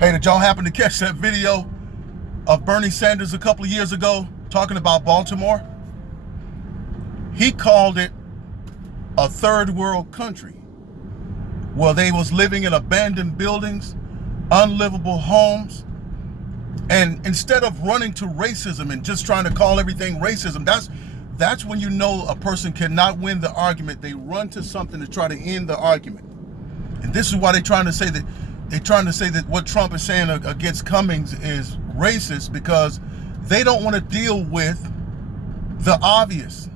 Hey, did y'all happen to catch that video of Bernie Sanders a couple of years ago talking about Baltimore? He called it a third world country where they was living in abandoned buildings, unlivable homes. And instead of running to racism and just trying to call everything racism, that's when you know a person cannot win the argument. They run to something to try to end the argument. And this is why they're trying to say that what Trump is saying against Cummings is racist, because they don't want to deal with the obvious.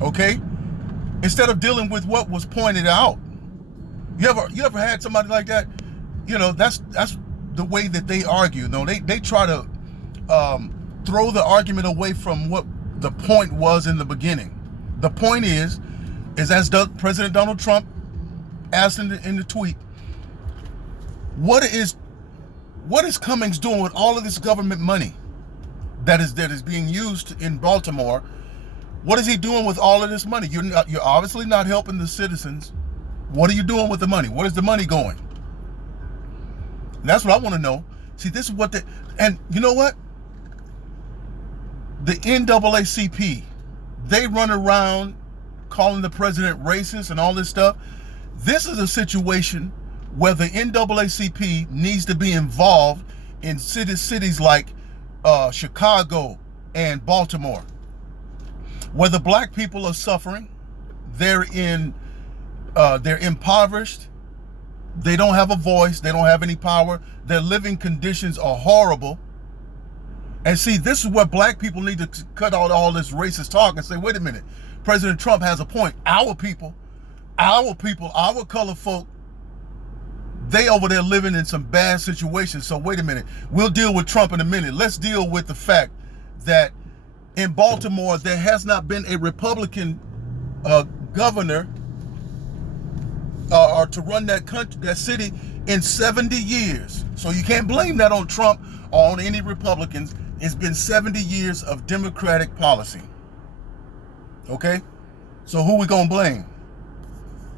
Okay? Instead of dealing with what was pointed out. You ever had somebody like that? You know, that's the way that they argue. No, they try to throw the argument away from what the point was in the beginning. The point is as President Donald Trump asked in the tweet, what is Cummings doing with all of this government money that is being used in Baltimore? What is he doing with all of this money? You're obviously not helping the citizens. What are you doing with the money? Where is the money going? And that's what I want to know. See, this is what and you know what? The NAACP, they run around calling the president racist and all this stuff. This is a situation where the NAACP needs to be involved in cities like Chicago and Baltimore, where the black people are suffering. They're impoverished. They don't have a voice. They don't have any power. Their living conditions are horrible. And see, this is where black people need to cut out all this racist talk and say, wait a minute, President Trump has a point. Our people, our color folk, they over there living in some bad situations. So wait a minute, we'll deal with Trump in a minute. Let's deal with the fact that in Baltimore, there has not been a Republican governor or to run that city in 70 years. So you can't blame that on Trump or on any Republicans. It's been 70 years of Democratic policy. Okay? So who we gonna blame?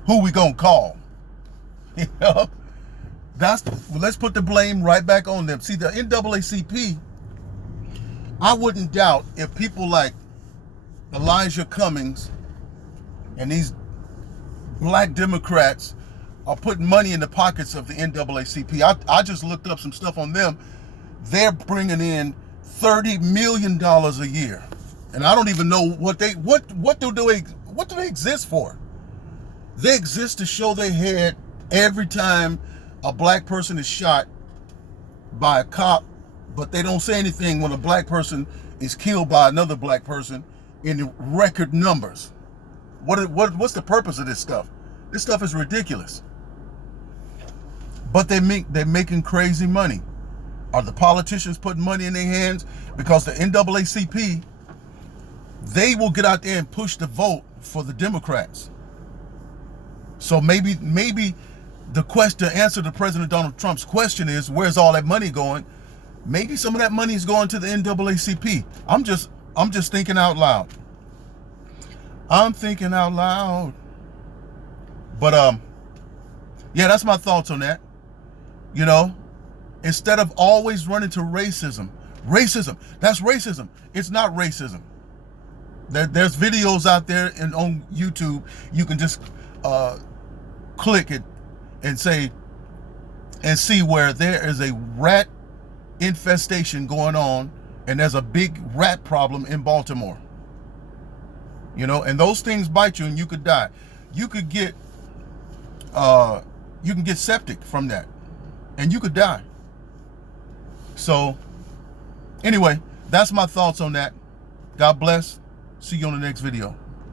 Who we gonna call? You know? Let's put the blame right back on them. See, the NAACP, I wouldn't doubt if people like Elijah Cummings and these black Democrats are putting money in the pockets of the NAACP. I just looked up some stuff on them. They're bringing in $30 million a year, and I don't even know what do they exist for? They exist to show their head every time a black person is shot by a cop, but they don't say anything when a black person is killed by another black person in record numbers. What's the purpose of this stuff? This stuff is ridiculous. But they're making crazy money. Are the politicians putting money in their hands? Because the NAACP, they will get out there and push the vote for the Democrats. So maybe the answer to President Donald Trump's question is, where's all that money going? Maybe some of that money is going to the NAACP. I'm just thinking out loud. I'm thinking out loud. But yeah, that's my thoughts on that. You know, instead of always running to racism, that's racism. It's not racism. There's videos out there and on YouTube. You can just click it and see where there is a rat infestation going on, and there's a big rat problem in Baltimore. You know, and those things bite you and you could die. You can get septic from that, and you could die. So anyway, that's my thoughts on that. God bless. See you on the next video.